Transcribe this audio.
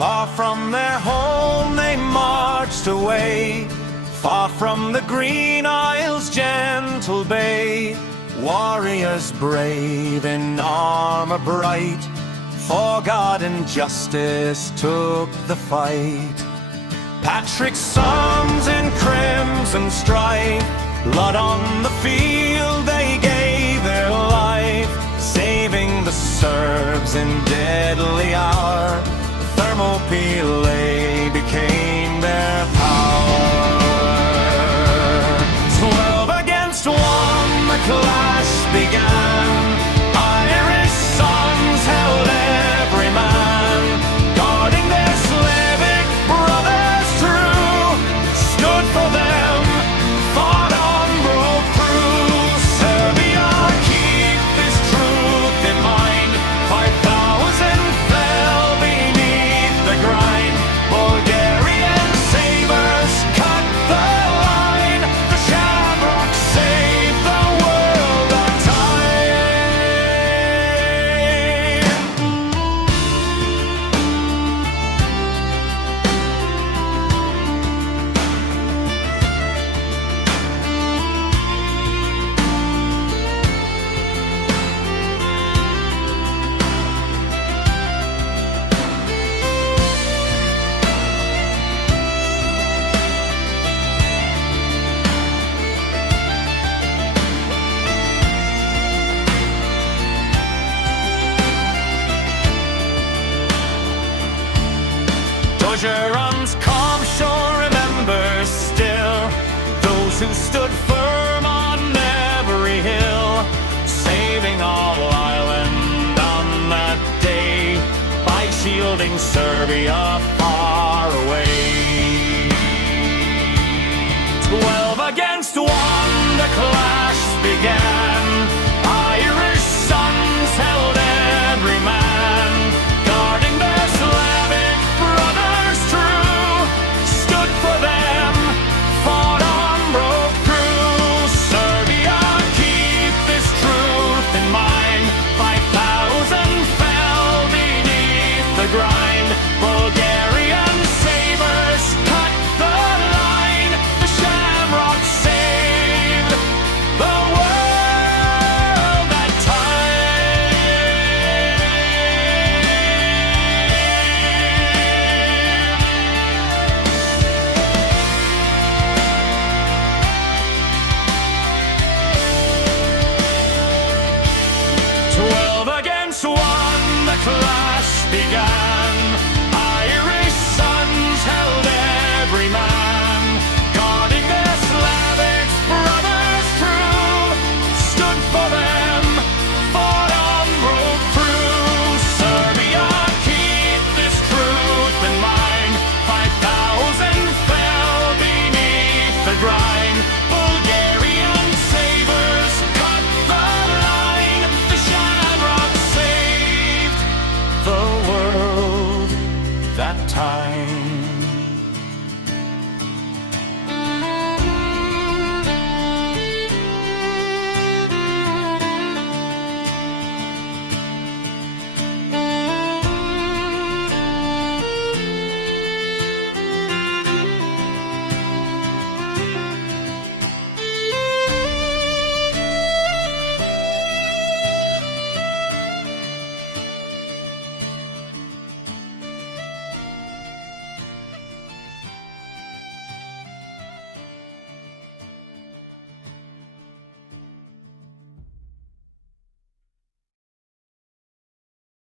Far from their home they marched away, far from the green isle's gentle bay. Warriors brave in armor bright, for God and justice took the fight. Patrick's sons in crimson strife, blood on the field they gave their life, saving the Serbs in deadly hour. Thermopylae became their power. 12 against 1 the clash began. Irish sons held every man, guarding their Slavic brothers true. Stood for them, fought on, broke through. Serbia, keep this truth in mind. 5,000 fell beneath the grind. Bulgarian sabers cut the line. The Shamrock saved the world that Bergeron's calm shore remembers still those who stood firm on every hill, saving all Ireland on that day by shielding Serbia far away. 12 against 1 the clash began. Irish sons held every man, guarding their Slavic brothers true. Stood for them, fought on, broke through. Serbia, keep this truth in mind. 5,000 fell beneath the grind. Bulgarian sabers cut the line. The Shamrock saved the world that time. 12 against 1 the clash began.